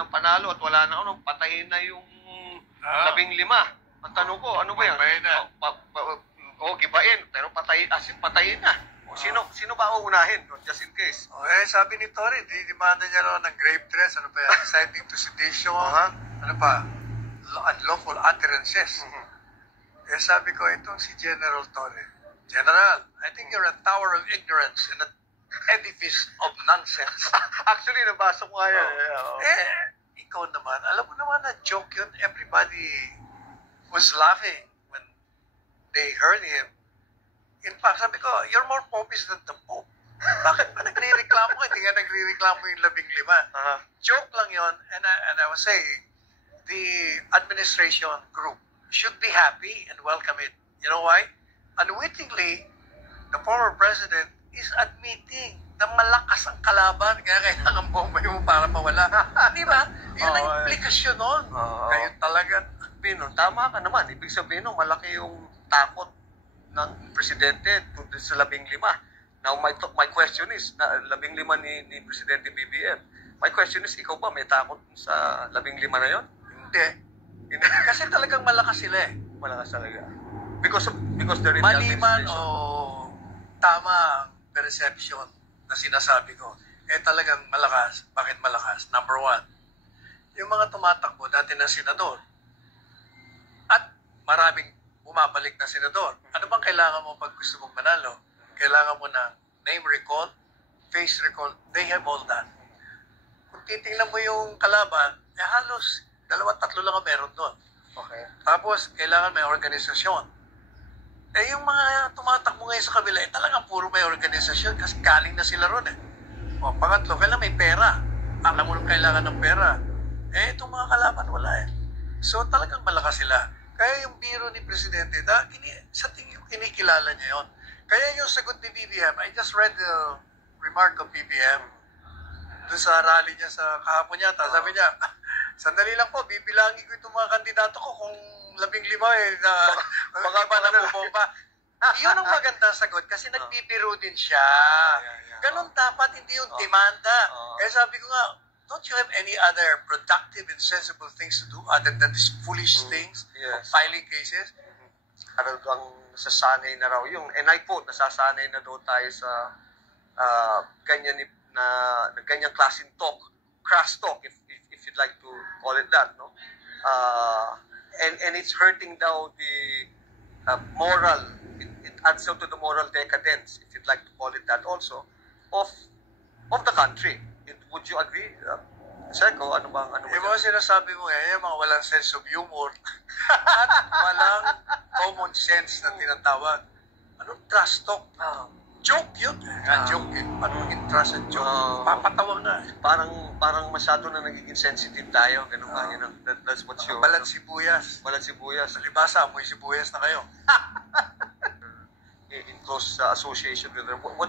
ng panalo at wala na patayin na yung 15. Ang tanong ko, ano ba yan? Gibain na. Gibain. Pero patayin na. Sino ba uunahin? Just in case. Sabi ni Tory, dinimanda niya raw ng grave threats, ano pa yan, inciting to sedition, ano pa, unlawful utterances. Sabi ko, itong si General Tory, General, I think you're a tower of ignorance and an edifice of nonsense. Actually, nabasa ko nga yan. Ikaw naman, alam mo naman na joke yun. Everybody was laughing when they heard him. In fact, sabi ko, you're more popist than the Pope. Bakit ba nagre-reklamo? Hindi nga nagre-reklamo yung 15. Joke lang yun. And I was saying, the administration group should be happy and welcome it. You know why? Unwittingly, the former president is admitting na malakas ang kalaban, kaya kailangan bombay mo para mawala. Di ba? Yun ang implikasyon nun. Kayo talaga. Tama ka naman. Ibig sabihin, malaki yung takot ng presidente sa 15. Now, my question is, 15 ni Presidente BBM, my question is, ikaw ba may takot sa 15 na yon? Hindi. Kasi talagang malakas sila eh. Malakas talaga. Because there is maliman o tama ang perception na sinasabi ko, talagang malakas. Bakit malakas? Number one, yung mga tumatakbo dati na senador at maraming bumabalik na senador. Ano bang kailangan mo pag gusto mong manalo? Kailangan mo ng name recall, face recall, they have all that. Kung titingnan mo yung kalaban, halos 2-3 lang ang meron doon. Okay. Tapos, kailangan may organisasyon. Yung mga tumatakbo ngayon sa kabila, talagang puro may organisasyon kasi galing na sila ron eh. Pangatlo, kailangan may pera. Alam mo nung kailangan ng pera. Itong mga kalaban, wala eh. So, talagang malakas sila. Kaya yung biro ni Presidente, sa tingin ko, kinikilala niya yun. Kaya yung sagot ni BBM, I just read the remark of BBM doon sa rally niya sa kahapon yata. Sabi niya, sandali lang po, bibilangin ko itong mga kandidato ko kung 15 baka pa na bumomba. Yun ang magandang sagot kasi nagbibiro din siya. Ganon dapat, hindi yung demanda. Kaya sabi ko nga, don't you have any other productive and sensible things to do other than these foolish things of filing cases? Talagang nasasanay na raw yung, and I quote, nasasanay na daw tayo sa ganyang klaseng talk, crass talk, if you'd like to call it that, no? And it's hurting daw the moral, it adds up to the moral decadence, if you'd like to call it that also, of the country. Would you agree? Seko, ano ba? Yung mga sinasabi mo yung mga walang sense of humor at walang common sense na tinatawag. Anong trust talk? Joke yun. Joke yun. Paano maging trust and joke? Papatawag na. Parang masyado na nagiging sensitive tayo. Ganun nga yun. That's what you... Balat sibuyas. Balat sibuyas. Palibasa, amoy sibuyas na kayo. In close association with them. What